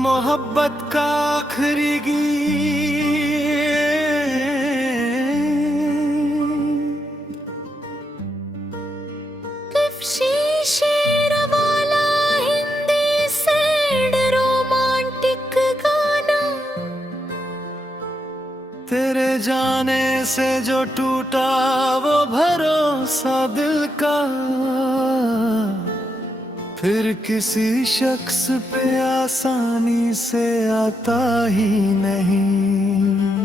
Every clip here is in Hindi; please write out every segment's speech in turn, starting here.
मोहब्बत का आखिरी गीत। शेर वाला हिंदी सैड रोमांटिक गाना, तेरे जाने से जो टूटा वो भरोसा दिल का, फिर किसी शख्स पे आसानी से आता ही नहीं।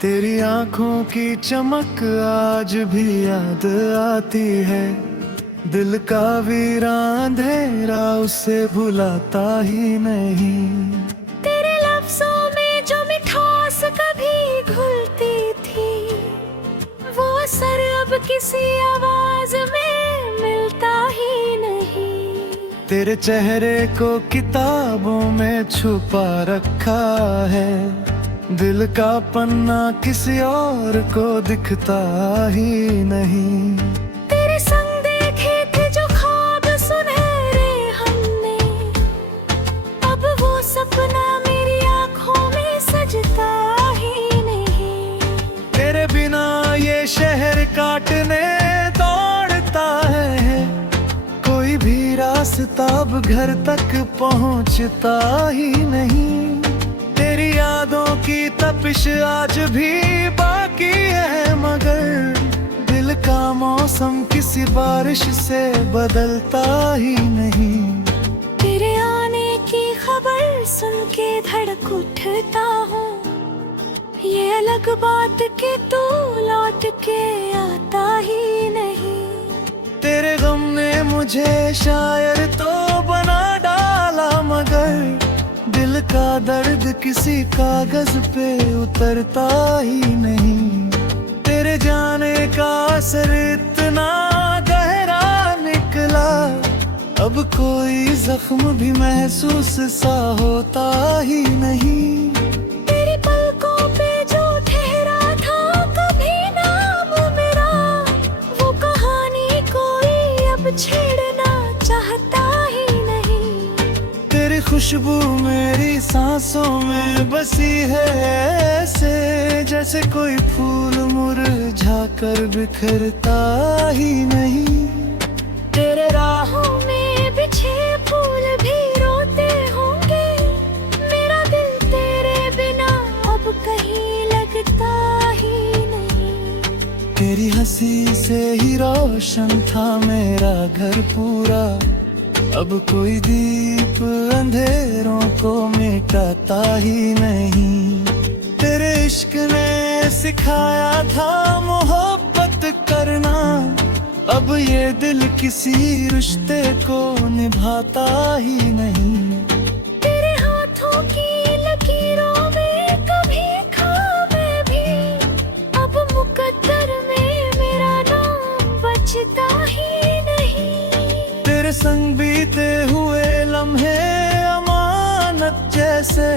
तेरी आंखों की चमक आज भी याद आती है, दिल का वीरान अंधेरा उसे भुलाता ही नहीं। तेरे लफ्जों में जो मिठास कभी घुलती थी, वो असर अब किसी आवाज में मिलता ही नहीं। तेरे चेहरे को किताबों में छुपा रखा है, दिल का पन्ना किसी और को दिखता ही नहीं। तेरे संग देखे थे जो ख्वाब सुनहरे हमने, अब वो सपना मेरी आंखों में सजता ही नहीं। तेरे बिना ये शहर काटने दौड़ता है, कोई भी रास्ता अब घर तक पहुंचता ही नहीं। तेरी यादों की तपिश आज भी बाकी है, मगर दिल का मौसम किसी बारिश से बदलता ही नहीं। तेरे आने की खबर सुन के धड़क उठता हूँ, ये अलग बात कि तू लौट के आता ही नहीं। तेरे गम ने मुझे शायर तो बना डाला, मगर दिल का दर्द किसी कागज पे उतरता ही नहीं। तेरे जाने का असर इतना गहरा निकला, अब कोई जख्म भी महसूस सा होता ही नहीं। तेरी पलकों पे जो ठहरा था कभी नाम मेरा, वो कहानी कोई अब छेड़ना चाहता ही नहीं। तेरी खुशबू मेरी सांसों में बसी है, ऐसे जैसे कोई फूल मुरझा कर बिखरता ही नहीं। तेरे राहों में बिछे फूल भी रोते होंगे, मेरा दिल तेरे बिना अब कहीं लगता ही नहीं। तेरी हंसी से ही रोशन था मेरा घर पूरा, अब कोई दीप अंधेरों को मिटाता ही नहीं। तेरे इश्क ने सिखाया था मोहब्बत करना, अब ये दिल किसी रिश्ते को निभाता ही नहीं। तेरे हाथों की लकीरों में कभी खाबे भी, अब मुकद्दर में मेरा नाम बचता ही नहीं। तेरे संग बीते हुए लम्हे अमानत जैसे,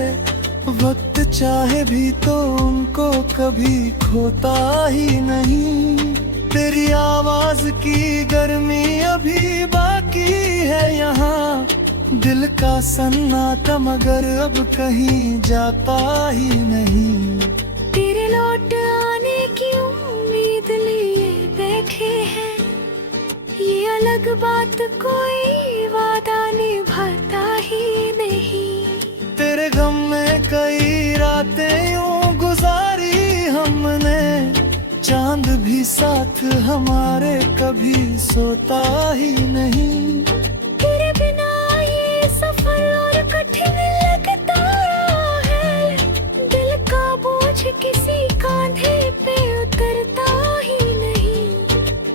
वक्त चाहे भी तो उनको कभी खोता ही नहीं। तेरी आवाज की गर्मी अभी बाकी है यहाँ, दिल का सन्नाटा मगर अब कहीं जाता ही नहीं। तेरे लौट आने की उम्मीद लिए बैठे हैं, ये अलग बात कोई वादा निभाता ही नहीं। तेरे गम में कई रातें यूं गुजारी हमने, चांद भी साथ हमारे कभी सोता ही नहीं। तेरे बिना ये सफर और कठिन लगता है, दिल का बोझ किसी कांधे पे उतरता ही नहीं।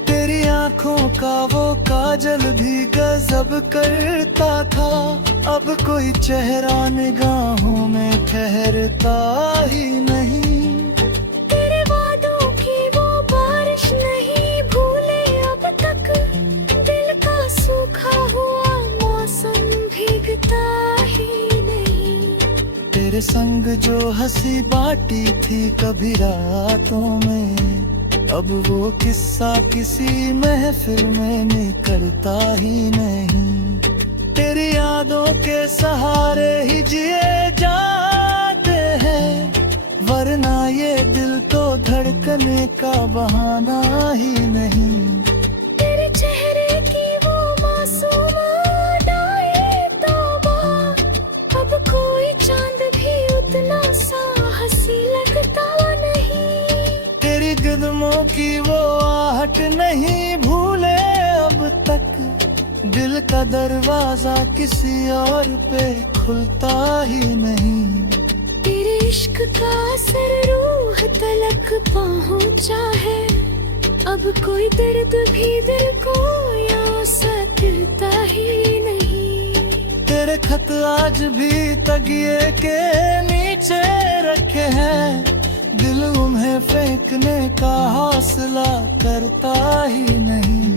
तेरी आंखों का वो काजल भी गजब करता था, अब कोई चेहरा निगाहों में ठहरता ही नहीं। तेरे वादों की वो बारिश नहीं भूले अब तक, दिल का सूखा हुआ मौसम भीगता ही नहीं। तेरे संग जो हंसी बाटी थी कभी रातों में, अब वो किस्सा किसी महफिल में निकलता ही नहीं। तेरी यादों के सहारे ही जिए जाते हैं, वरना ये दिल तो धड़कने का बहाना ही नहीं। तेरे चेहरे की वो मासूम अदाएं तौबा, अब कोई चांद भी उतना सा हंसी लगता नहीं। तेरी कदमों की वो आहट नहीं भूले अब तक, दिल का दरवाजा किसी और पे खुलता ही नहीं। तेरे इश्क का असर रूह तलक पहुंचा है, अब कोई दर्द भी दिल को यूं सताता ही नहीं। तेरे खत आज भी तकिए के नीचे रखे हैं, दिल उन्हें फेंकने का हौसला करता ही नहीं।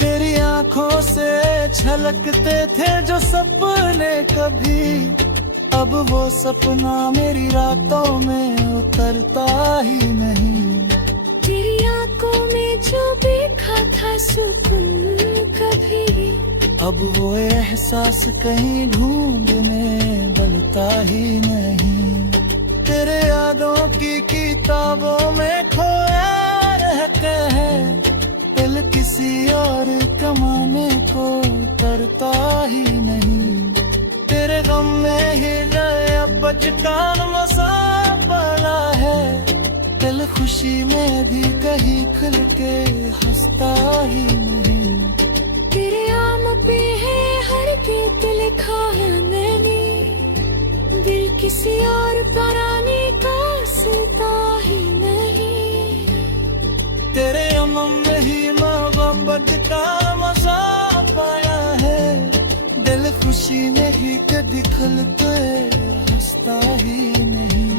तेरी आंखों से छलकते थे जो सपने कभी, अब वो सपना मेरी रातों में उतरता ही नहीं। तेरी आंखों में जो देखा था सुकून कभी, अब वो एहसास कहीं ढूंढने बलता ही नहीं। तेरे यादों की किताबों में खोया रहता है, दिल किसी और कमाने को तरता ही नहीं। तेरे गम में ही नया बचकान मसा पड़ा है, दिल खुशी में भी कहीं खुल के हंसता ही नहीं। तेरे आम पे है हर गीत लिखा है मैंने, दिल किसी और तराने का सुनता ही नहीं। तेरे अमम में ही मोहब्बत का मजा पाया है, दिल खुशी में भी कभी खुल के हंसता ही नहीं।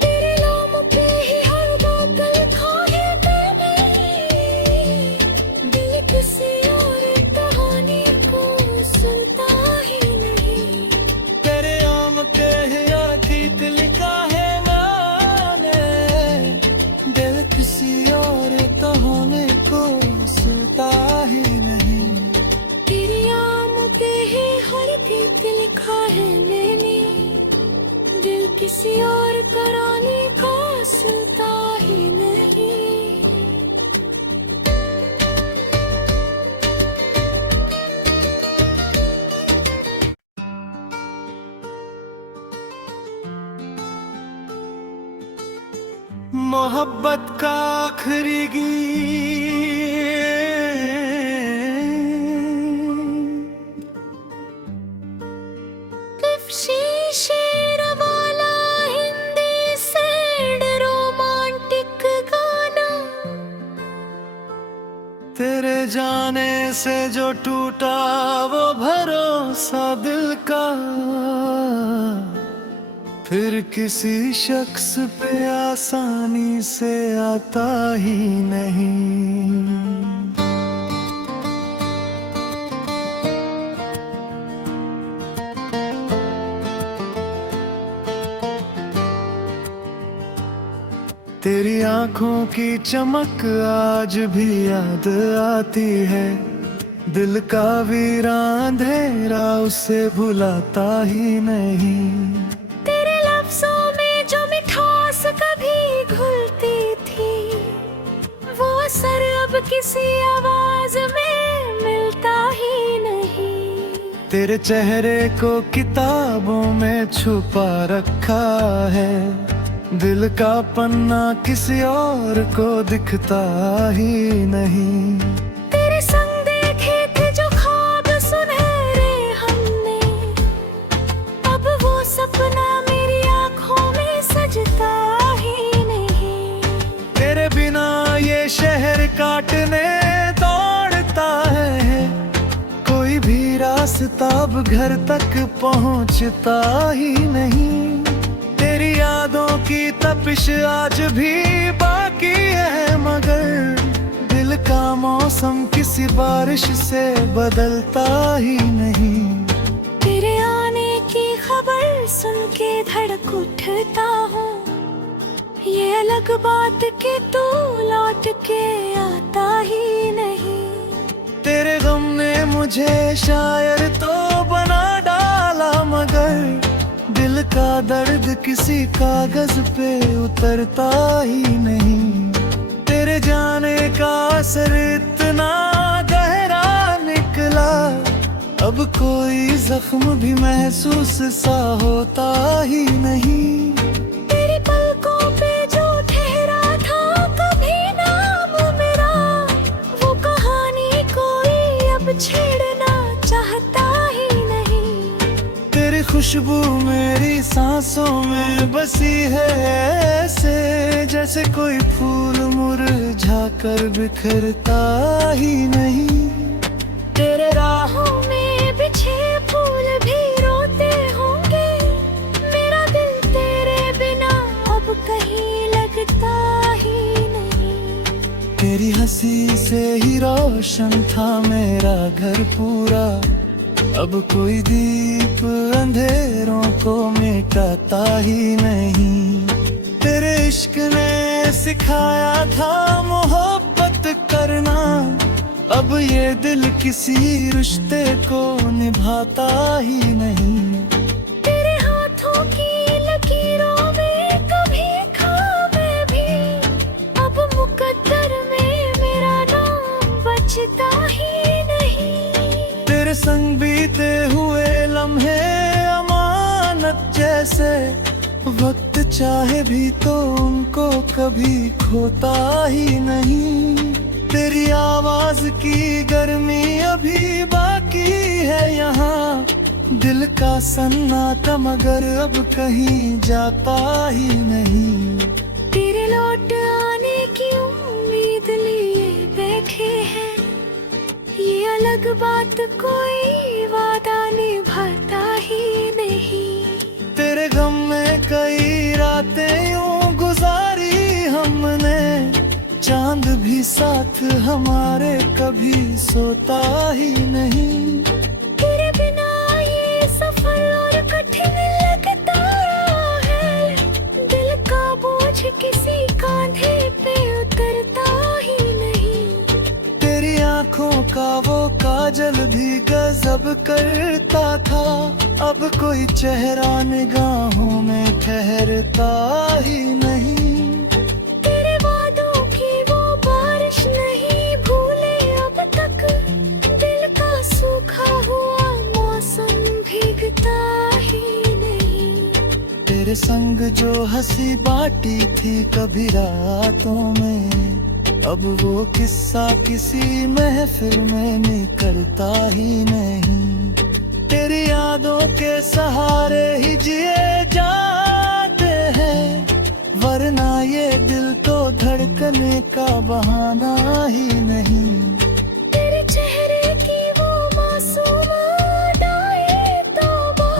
तेरे नाम पे ही हर बात लिखा है मैंने, दिल किसी और कहानी को सुनता ही नहीं। तेरे आम के ही ठीक लिखा है मैंने, दिल किसी और कहानी को सुनता ही नहीं। तेरे आम पे ही हर गीत लिखा है मैंने, दिल किसी और तराने का सुनता ही नहीं। मोहब्बत का आखिरी गीत शेर वाला हिंदी सैड रोमांटिक गाना, तेरे जाने से जो टूटा वो भरोसा दिल का, फिर किसी शख्स पे आसानी से आता ही नहीं। तेरी आंखों की चमक आज भी याद आती है, दिल का वीरान अंधेरा उसे भुलाता ही नहीं। तेरे लफ्जों में जो मिठास कभी घुलती थी, वो असर अब किसी आवाज में मिलता ही नहीं। तेरे चेहरे को किताबों में छुपा रखा है, दिल का पन्ना किसी और को दिखता ही नहीं। तेरे संग देखे थे जो ख्वाब सुनहरे हमने, अब वो सपना मेरी आंखों में सजता ही नहीं। तेरे बिना ये शहर काटने दौड़ता है, कोई भी रास्ता अब घर तक पहुंचता ही नहीं। तेरी यादों की तपिश आज भी बाकी है, मगर दिल का मौसम किसी बारिश से बदलता ही नहीं। तेरे आने की खबर सुन के धड़क उठता हूँ। ये अलग बात कि तू लौट के आता ही नहीं। तेरे गम ने मुझे शायर तो बना डाला, मगर दिल का दर्द किसी कागज पे उतरता ही नहीं। तेरे जाने का असर इतना गहरा निकला, अब कोई जख्म भी महसूस सा होता ही नहीं। तेरी पलकों पे जो ठहरा था कभी नाम मेरा, वो कहानी कोई अब छेड़ना चाहता ही नहीं। तेरी खुशबू मेरी सांसों में बसी है ऐसे, जैसे कोई फूल मुरझा कर बिखरता ही नहीं। तेरे राहों में बिछे फूल भी रोते होंगे, मेरा दिल तेरे बिना अब कहीं लगता ही नहीं। तेरी हंसी से ही रोशन था मेरा घर पूरा, अब कोई दीप अंधेरों को मिटाता ही नहीं। तेरे इश्क ने सिखाया था मोहब्बत करना, अब ये दिल किसी रिश्ते को निभाता ही नहीं। तेरे हाथों की लकीरों में कभी खामे भी, अब मुकद्दर में मेरा नाम बचता ही नहीं। तेरे संग बीते हुए लम्हे अमानत जैसे, वक्त चाहे भी तो उनको कभी खोता ही नहीं। तेरी आवाज की गर्मी अभी बाकी है यहाँ, दिल का सन्नाटा मगर अब कहीं जाता ही नहीं। तेरे लौट आने की उम्मीद लिए बैठे हैं, ये अलग बात कोई वादा निभाता ही नहीं। तेरे गम में कई रातें यूं गुजारी हमने, चांद भी साथ हमारे कभी सोता ही नहीं। तेरे बिना ये सफर और कठिन लगता है, दिल का बोझ किसी कांधे पे उतरता ही नहीं। तेरी आंखों का वो काजल भी गजब करता था, अब कोई चेहरा निगाहों में ठहरता ही नहीं। तेरे वादों की वो बारिश नहीं भूले अब तक, दिल का सूखा हुआ मौसम भीगता ही नहीं। तेरे संग जो हंसी बाटी थी कभी रातों में, अब वो किस्सा किसी महफिल में निकलता ही नहीं। तेरी यादों के सहारे ही जिए जाते हैं, वरना ये दिल तो धड़कने का बहाना ही नहीं। तेरे चेहरे की वो मासूम अदाएं तौबा,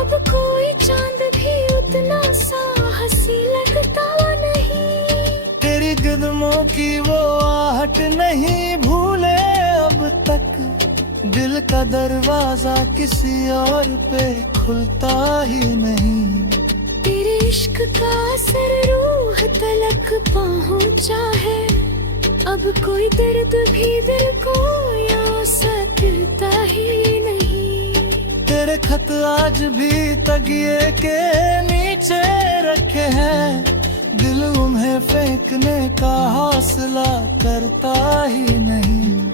अब कोई चांद भी उतना सा हंसी लगता नहीं। तेरी कदमों की वो आहट नहीं भूले अब तक, दिल का दरवाजा किसी और पे खुलता ही नहीं। तेरे इश्क का असर रूह तलक पहुंचा है, अब कोई दर्द भी दिल को या सकता ही नहीं। तेरे खत आज भी तकिए के नीचे रखे हैं, दिल उन्हें फेंकने का हौसला करता ही नहीं।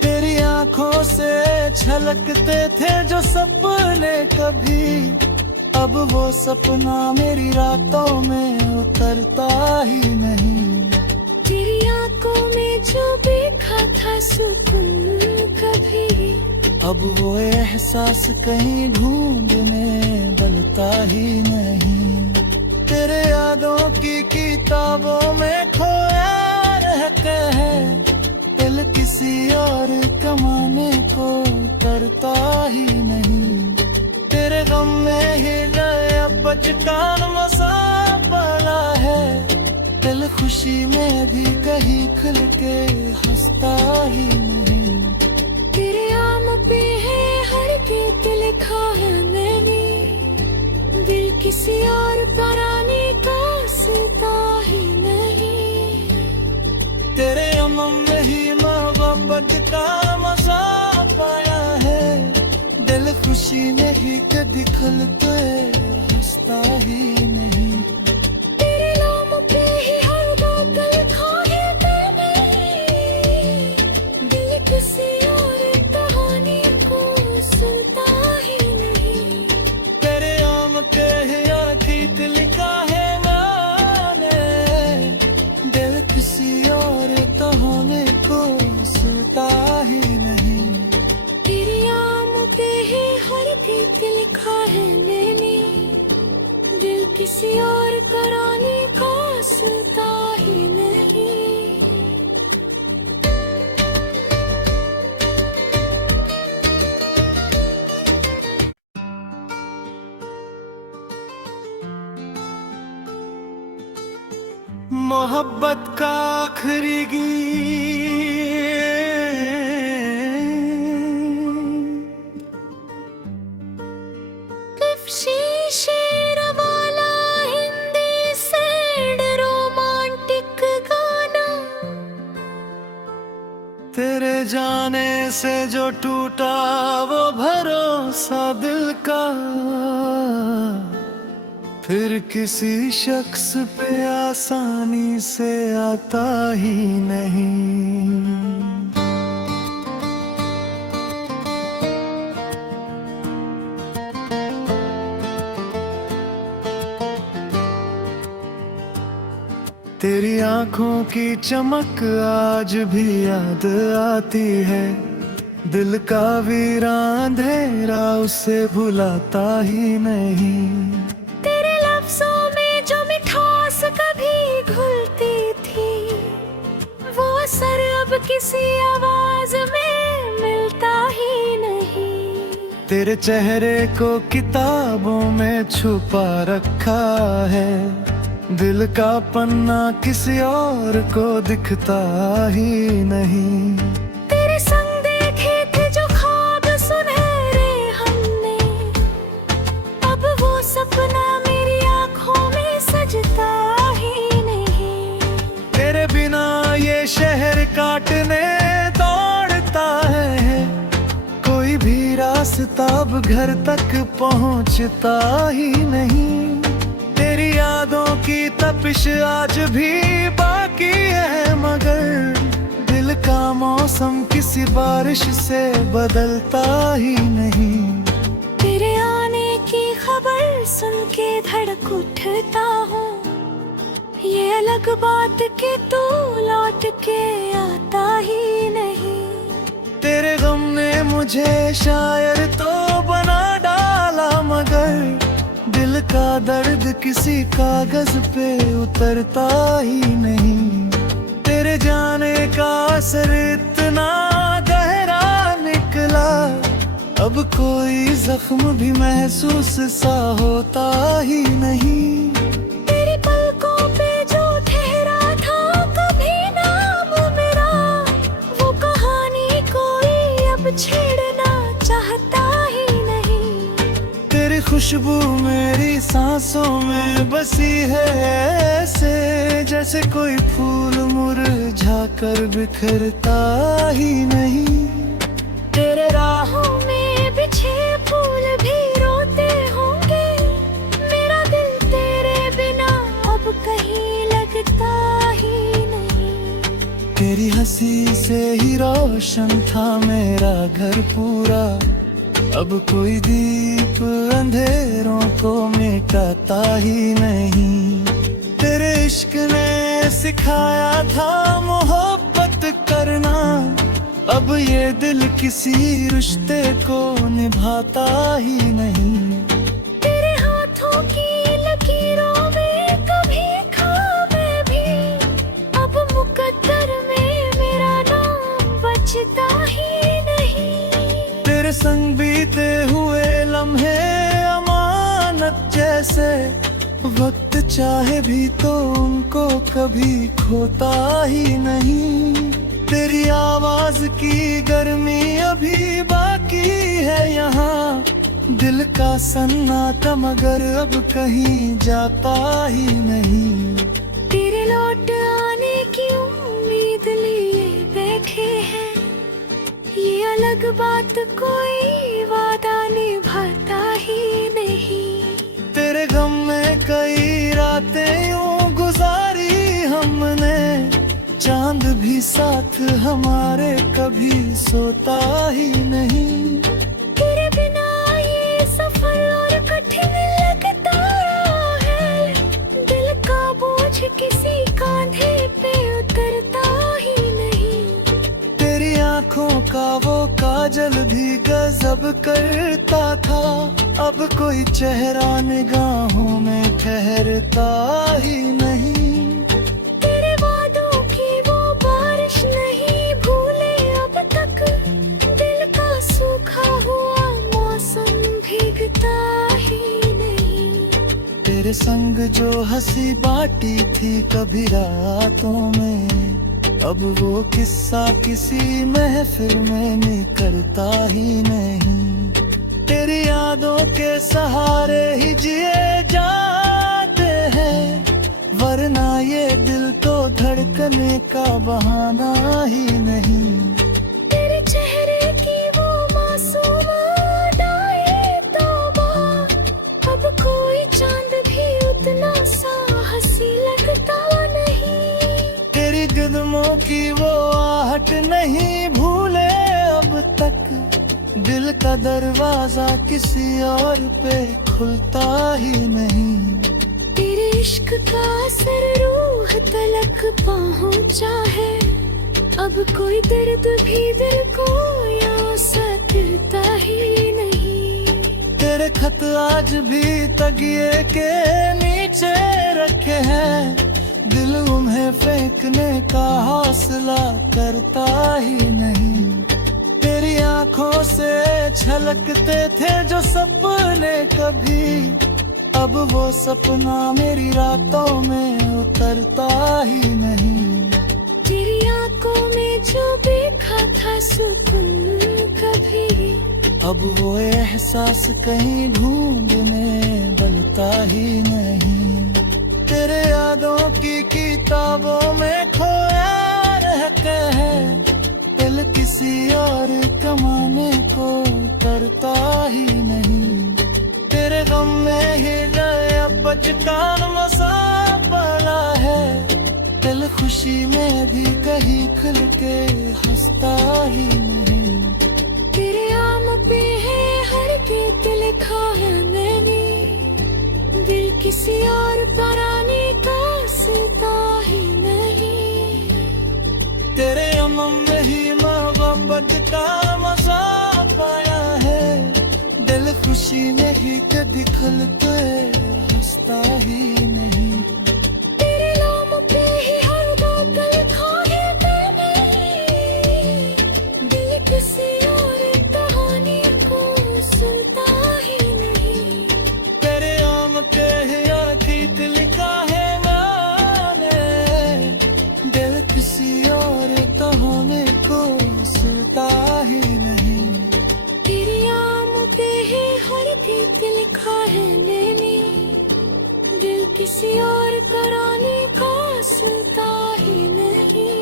तेरी आंखों से छलकते थे जो सपने कभी, अब वो सपना मेरी रातों में उतरता ही नहीं। तेरी आंखों में जो देखा था सुकून कभी, अब वो एहसास कहीं ढूंढने बलता ही नहीं। तेरे यादों की किताबों में खोया रहता है, दिल किसी और कमाने को करता ही नहीं। तेरे गम में ही नया बचकान मसा पड़ा है, दिल खुशी में भी कहीं खुल के हंसता ही नहीं। तेरे आम पे है हर गीत लिखा है मैंने, दिल किसी और कराने का सुनता ही नहीं। तेरे अमम में ही मोहब्बत का मजा पाया है। दिल खुशी में ही कभी खुलते हंसता ही नहीं। तेरे नाम पे ही हर बात लिखा है मैंने, दिल किसी और कहानी को सुनता ही नहीं। तेरे नाम पे ही अतीत लिखा है मैंने, दिल किसी और कहानी को सुनता ही नहीं। तेरे नाम पे ही हर गीत लिखा है मैंने, दिल किसी और कराने का सुनता ही नहीं। मोहब्बत का आखिरी गीत शेर वाला हिंदी सैड रोमांटिक गाना, तेरे जाने से जो टूटा वो भरोसा दिल का, फिर किसी शख्स पे आसानी से आता ही नहीं। तेरी आंखों की चमक आज भी याद आती है। दिल का वीरान अंधेरा उसे भुलाता ही नहीं। तेरे लफ्जों में जो मिठास कभी घुलती थी, वो असर अब किसी आवाज में मिलता ही नहीं। तेरे चेहरे को किताबों में छुपा रखा है। दिल का पन्ना किसी और को दिखता ही नहीं। तेरे संग देखे थे जो ख्वाब सुनहरे हमने, अब वो सपना मेरी आंखों में सजता ही नहीं। तेरे बिना ये शहर काटने दौड़ता है। कोई भी रास्ता अब घर तक पहुंचता ही नहीं। तेरी यादों की तपिश आज भी बाकी है, मगर दिल का मौसम किसी बारिश से बदलता ही नहीं। तेरे आने की खबर सुन के धड़क उठता हूँ, ये अलग बात कि तू लौट के आता ही नहीं। तेरे गम ने मुझे शायर तो बना डाला, मगर दिल का दर्द किसी कागज पे उतरता ही नहीं। तेरे जाने का असर इतना गहरा निकला, अब कोई जख्म भी महसूस सा होता ही नहीं। तेरी पलकों पे जो ठहरा था कभी नाम मेरा, वो कहानी कोई अब छेड़ना चाहता ही नहीं। तेरी खुशबू मेरी सांसों में बसी है, ऐसे जैसे कोई फूल मुरझा कर बिखरता ही नहीं। तेरे राहों में बिछे फूल भी रोते होंगे, मेरा दिल तेरे बिना अब कहीं लगता ही नहीं। तेरी हंसी से ही रोशन था मेरा घर पूरा, अब कोई दीप अंधेरों को मिटाता ही नहीं। तेरे इश्क ने सिखाया था मोहब्बत करना, अब ये दिल किसी रिश्ते को निभाता ही नहीं। तेरे हाथों की लकीरों में कभी खाबे भी, अब मुकद्दर में मेरा नाम बचता ही नहीं। तेरे संग बीते हुए लम्हे अमानत जैसे, वक्त चाहे भी तो उनको कभी खोता ही नहीं। तेरी आवाज की गर्मी अभी बाकी है यहाँ, दिल का सन्नाटा मगर अब कहीं जाता ही नहीं। तेरे लौट आने की उम्मीद लिए बैठे हैं, ये अलग बात कोई वादा निभाता ही नहीं। तेरे गम में कई रातें यूं गुजारी हमने, चांद भी साथ हमारे कभी सोता ही नहीं। तेरे बिना ये सफर और कठिन लगता है, दिल का बोझ किसी कांधे पे उतरता ही नहीं। तेरी आंखों का वो काजल भी गजब करता था, अब कोई चेहरा निगाहों में ठहरता ही नहीं। तेरे वादों की वो बारिश नहीं भूले अब तक, दिल का सूखा हुआ मौसम भीगता ही नहीं। तेरे संग जो हंसी बाटी थी कभी रातों में, अब वो किस्सा किसी महफिल में निकलता ही नहीं। तेरी यादों के सहारे ही जिए जाते हैं, वरना ये दिल तो धड़कने का बहाना ही नहीं। तेरे चेहरे की वो मासूम अदाएं तौबा, अब कोई चांद भी उतना सा हंसी लगता नहीं। तेरी कदमों की वो आहट नहीं भूले अब तक, दिल का दरवाजा किसी और पे खुलता ही नहीं। तेरे इश्क का असर रूह तलक पहुंचा है, अब कोई दर्द भी दिल को यूं सताता ही नहीं। तेरे खत आज भी तकिए के नीचे रखे हैं, दिल उन्हें फेंकने का हौसला करता ही नहीं। तेरी आंखों से छलकते थे जो सपने कभी, अब वो सपना मेरी रातों में उतरता ही नहीं। तेरी आंखों में जो देखा था सुकून कभी, अब वो एहसास कहीं ढूंढने बलता ही नहीं। तेरे यादों की किताबों में खोया रहता है, दिल किसी और कमाने को करता ही नहीं। तेरे गम में ही नया बचकान मसा पड़ा है, दिल खुशी में भी कहीं खुल के हंसता ही नहीं। तेरे आम पे है हर गीत लिखा है मैंने, दिल किसी और तराने का सुनता ही नहीं। तेरे अमम में ही मोहब्बत का मजा पाया है, दिल खुशी में ही कभी खुल के हंसता ही नहीं। तेरे नाम पे ही हर बात लिखा है मैंने, दिल किसी और कहानी को सुनता ही नहीं। तेरे आम पे ही अतीत लिखा है मैंने, दिल किसी और कहानी को सुनता ही नहीं। तेरे आम पे ही हर गीत लिखा है मैंने, दिल किसी और कराने का सुनता ही नहीं।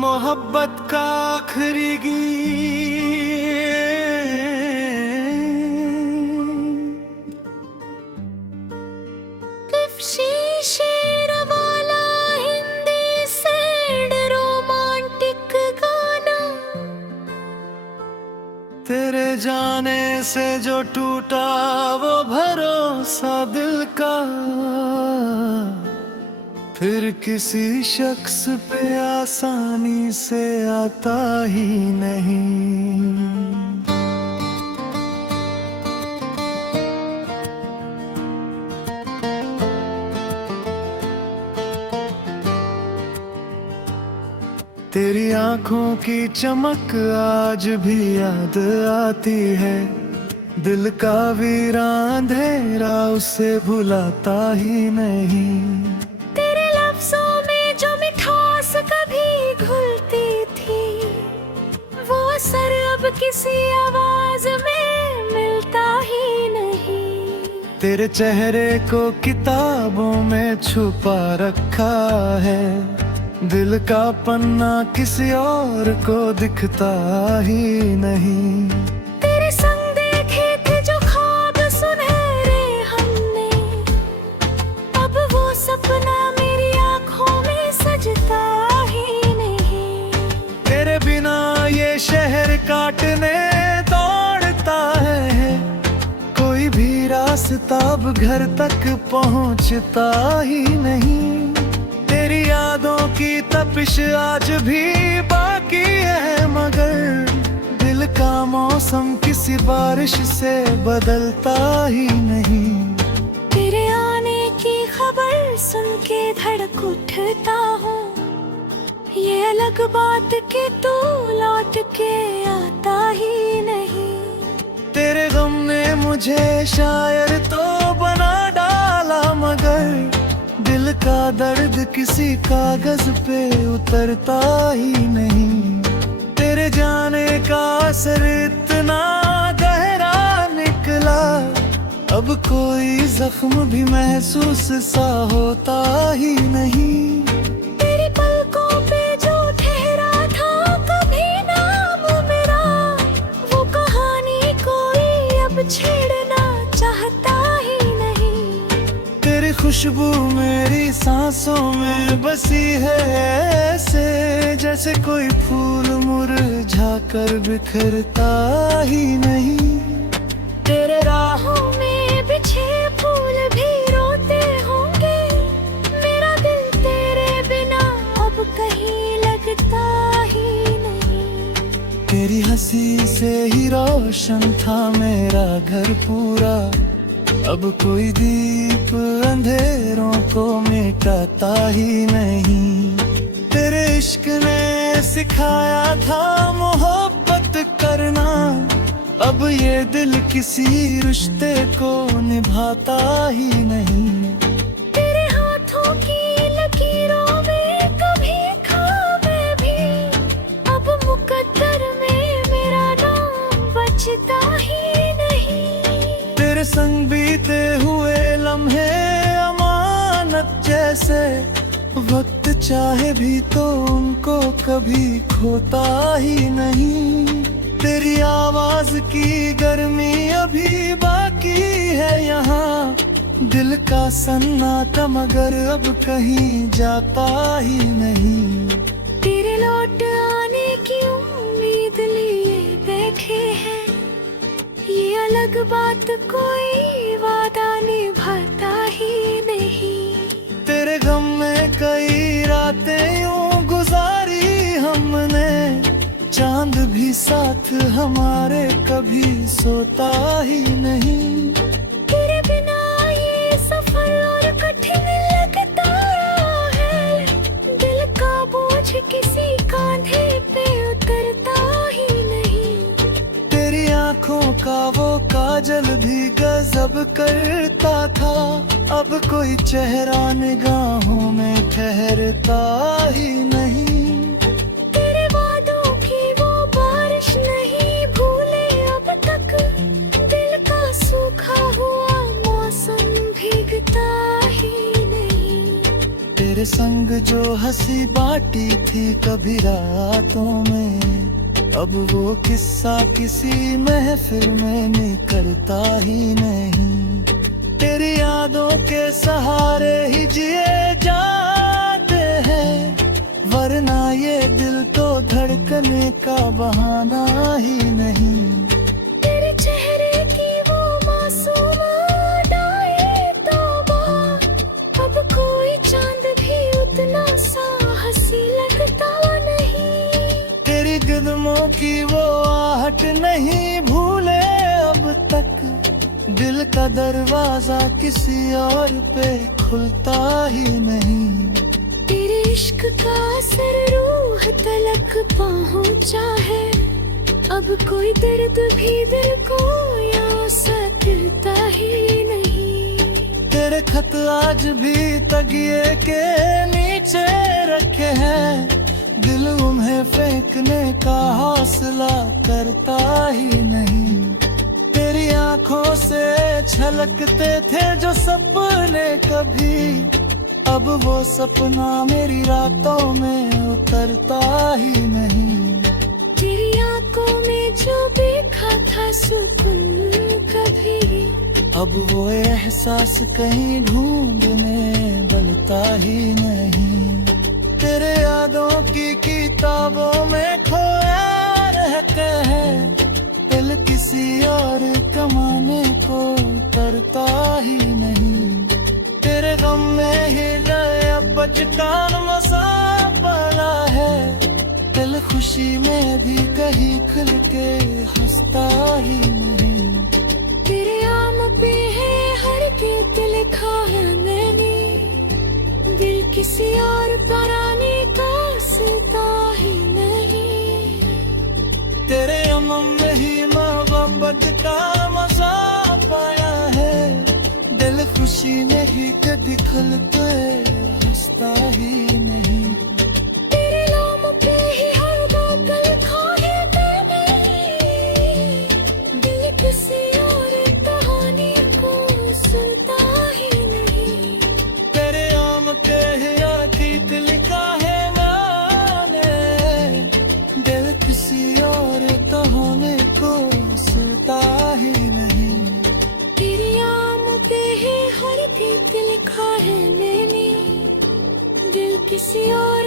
मोहब्बत का आखिरी गीत शेर वाला हिंदी सैड रोमांटिक गाना, तेरे जाने से जो टूटा वो भरोसा दिल का, फिर किसी शख्स पे आसानी से आता ही नहीं। तेरी आंखों की चमक आज भी याद आती है, दिल का वीरान अंधेरा उसे भुलाता ही नहीं। तेरे लफ्जों में जो मिठास कभी घुलती थी, वो असर अब किसी आवाज में मिलता ही नहीं। तेरे चेहरे को किताबों में छुपा रखा है, दिल का पन्ना किसी और को दिखता ही नहीं। तेरे संग देखे थे जो ख्वाब सुनहरे हमने, अब वो सपना मेरी आंखों में सजता ही नहीं। तेरे बिना ये शहर काटने दौड़ता है, कोई भी रास्ता अब घर तक पहुंचता ही नहीं। तेरी यादों की तपिश आज भी बाकी है, मगर दिल का मौसम किसी बारिश से बदलता ही नहीं। तेरे आने की खबर सुन के धड़क उठता हूँ, ये अलग बात कि तू लौट के आता ही नहीं। तेरे गम ने मुझे शायर तो बना डाला, मगर दिल का दर्द किसी कागज पे उतरता ही नहीं। तेरे जाने का असर इतना गहरा निकला, अब कोई जख्म भी महसूस सा होता ही नहीं। तेरी पलकों पे जो ठहरा था कभी नाम मेरा, वो कहानी कोई अब छेड़ना चाहता ही नहीं। तेरी खुशबू मेरी सांसों में बसी है ऐसे, जैसे कोई फूल मुरझा कर बिखरता ही नहीं। तेरे राहों में बिछे फूल भी रोते होंगे, मेरा दिल तेरे बिना अब कहीं लगता ही नहीं। तेरी हंसी से ही रोशन था मेरा घर पूरा, अब कोई दीप अंधेरों को मिटाता ही नहीं। तेरे इश्क ने सिखाया था मोहब्बत करना, अब ये दिल किसी रिश्ते को निभाता ही नहीं। तेरे हाथों की लकीरों में कभी खाबे भी, अब मुकद्दर में मेरा नाम बचता ही नहीं। तेरे संग बीते हुए लम्हे अमानत जैसे, वक्त चाहे भी तो उनको कभी खोता ही नहीं। तेरी आवाज की गर्मी अभी बाकी है यहाँ, दिल का सन्नाटा मगर अब कहीं जाता ही नहीं। तेरे लौट आने की उम्मीद लिए बैठे हैं, ये अलग बात कोई वादा निभाता ही नहीं। तेरे गम में कई रातें यूं गुजारी हमने, चांद भी साथ हमारे कभी सोता ही नहीं। तेरे बिना ये सफर और कठिन लगता है, दिल का बोझ किसी कांधे पे उतरता ही नहीं। तेरी आंखों का वो काजल भी गजब करता था, अब कोई चेहरा निगाहों में ठहरता ही नहीं। तेरे वादों की वो बारिश नहीं भूले अब तक, दिल का सूखा हुआ मौसम भीगता ही नहीं। तेरे संग जो हंसी बाटी थी कभी रातों में, अब वो किस्सा किसी महफिल में निकलता ही नहीं। तेरी यादों के सहारे ही जिए जाते हैं, वरना ये दिल तो धड़कने का बहाना ही नहीं। तेरे चेहरे की वो मासूम अदाएं तौबा, अब कोई चांद भी उतना सा हंसी लगता नहीं। तेरी कदमों की वो आहट नहीं भूले अब तक, दिल का दरवाजा किसी और पे खुलता ही नहीं। तेरे इश्क का असर रूह तलक पहुंचा है, अब कोई दर्द भी दिल को याद सकता ही नहीं। तेरे खत आज भी तगिए के नीचे रखे हैं, दिल उन्हें फेंकने का हौसला करता ही नहीं। तेरी आंखों से छलकते थे जो सपने कभी, अब वो सपना मेरी रातों में उतरता ही नहीं। तेरी आंखों में जो देखा था सुकून कभी, अब वो एहसास कहीं ढूंढने बलता ही नहीं। तेरे यादों की किताबों में खोया रहता है, दिल किसी और कमाने को करता ही नहीं। तेरे गम में ही नया बचकान मसा पड़ा है, दिल खुशी में भी कहीं खुल के हंसता ही नहीं। तेरे आम पे है हर गीत लिखा है मैंने, दिल किसी और तराने का सीता ही नहीं। तेरे अमम में ही मोहब्बत का मजा पाया है, दिल खुशी में ही कभी खुल के हंसता ही नहीं। तेरे नाम पे ही हर बात लिखा है मैंने, दिल किसी और कहानी को सुनता ही नहीं। तेरे आम के ही अतीत लिखा है मैंने, दिल किसी और कहानी को सुनता ही नहीं। तेरे आम पे ही हर गीत लिखा है मैंने, दिल किसी और